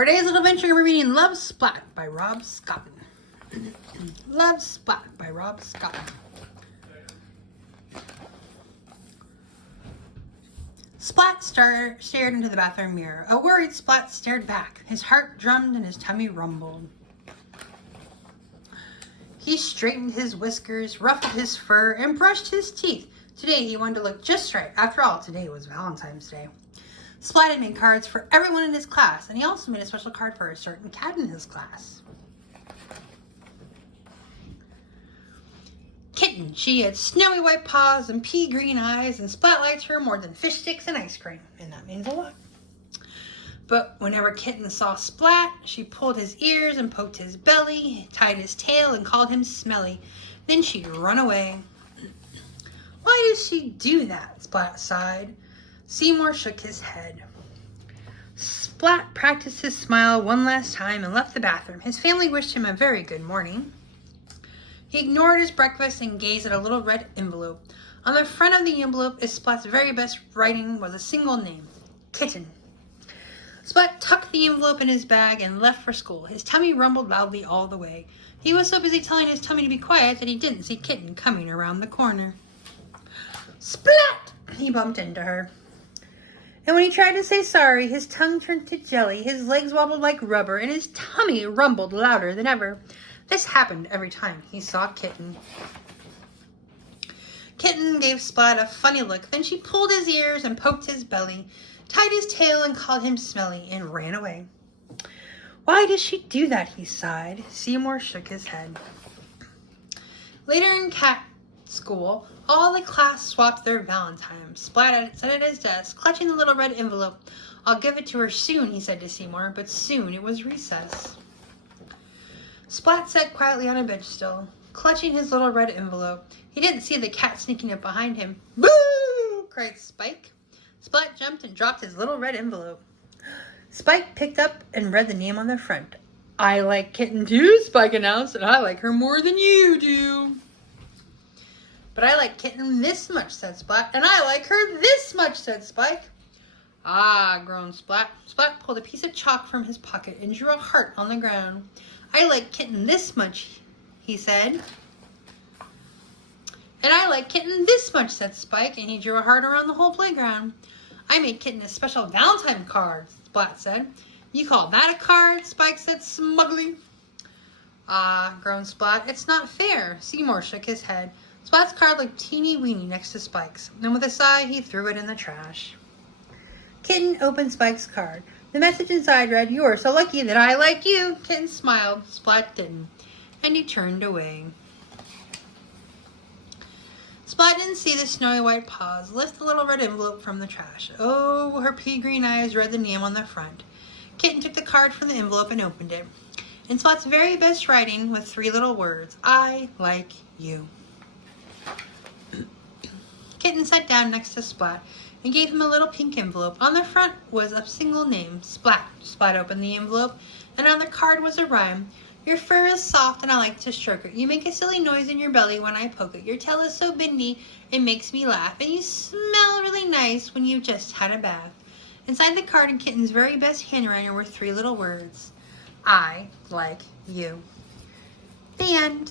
For today's little adventure, we're reading Love Splat by Rob Scott. Love Splat by Rob Scott. Splat stared into the bathroom mirror. A worried Splat stared back. His heart drummed and his tummy rumbled. He straightened his whiskers, ruffled his fur, and brushed his teeth. Today he wanted to look just right. After all, today was Valentine's Day. Splat had made cards for everyone in his class, and he also made a special card for a certain cat in his class. Kitten. She had snowy white paws and pea green eyes, and Splat liked her more than fish sticks and ice cream, and that means a lot. But whenever Kitten saw Splat, she pulled his ears and poked his belly, tied his tail, and called him smelly. Then she'd run away. Why does she do that? Splat sighed. Seymour shook his head. Splat practiced his smile one last time and left the bathroom. His family wished him a very good morning. He ignored his breakfast and gazed at a little red envelope. On the front of the envelope, Splat's very best writing was a single name, Kitten. Splat tucked the envelope in his bag and left for school. His tummy rumbled loudly all the way. He was so busy telling his tummy to be quiet that he didn't see Kitten coming around the corner. Splat! He bumped into her. And when he tried to say sorry, his tongue turned to jelly, his legs wobbled like rubber, and his tummy rumbled louder than ever. This happened every time he saw Kitten. Kitten gave Splat a funny look. Then she pulled his ears and poked his belly, tied his tail and called him smelly, and ran away. Why does she do that? He sighed. Seymour shook his head. Later in cat school, all the class swapped their valentines. Splat sat at his desk, clutching the little red envelope. I'll give it to her soon, he said to Seymour, but soon it was recess. Splat sat quietly on a bench still, clutching his little red envelope. He didn't see the cat sneaking up behind him. Boo! Cried Spike. Splat jumped and dropped his little red envelope. Spike picked up and read the name on the front. I like Kitten too, Spike announced, and I like her more than you do. But I like Kitten this much, said Splat. And I like her this much, said Spike. Ah, groaned Splat. Splat pulled a piece of chalk from his pocket and drew a heart on the ground. I like Kitten this much, he said. And I like Kitten this much, said Spike, and he drew a heart around the whole playground. I made Kitten a special Valentine card, Splat said. You call that a card? Spike said smugly. Ah, groaned Splat. It's not fair. Seymour shook his head. Splat's card looked teeny-weeny next to Spike's. Then with a sigh, he threw it in the trash. Kitten opened Spike's card. The message inside read, "You're so lucky that I like you." Kitten smiled. Splat didn't. And he turned away. Splat didn't see the snowy white paws lift the little red envelope from the trash. Oh, her pea green eyes read the name on the front. Kitten took the card from the envelope and opened it. In Splat's very best writing with 3 little words, I like you. Kitten sat down next to Splat and gave him a little pink envelope. On the front was a single name, Splat. Splat opened the envelope, and on the card was a rhyme. Your fur is soft and I like to stroke it. You make a silly noise in your belly when I poke it. Your tail is so bendy it makes me laugh. And you smell really nice when you've just had a bath. Inside the card in Kitten's very best handwriting were 3 little words. I like you. The end.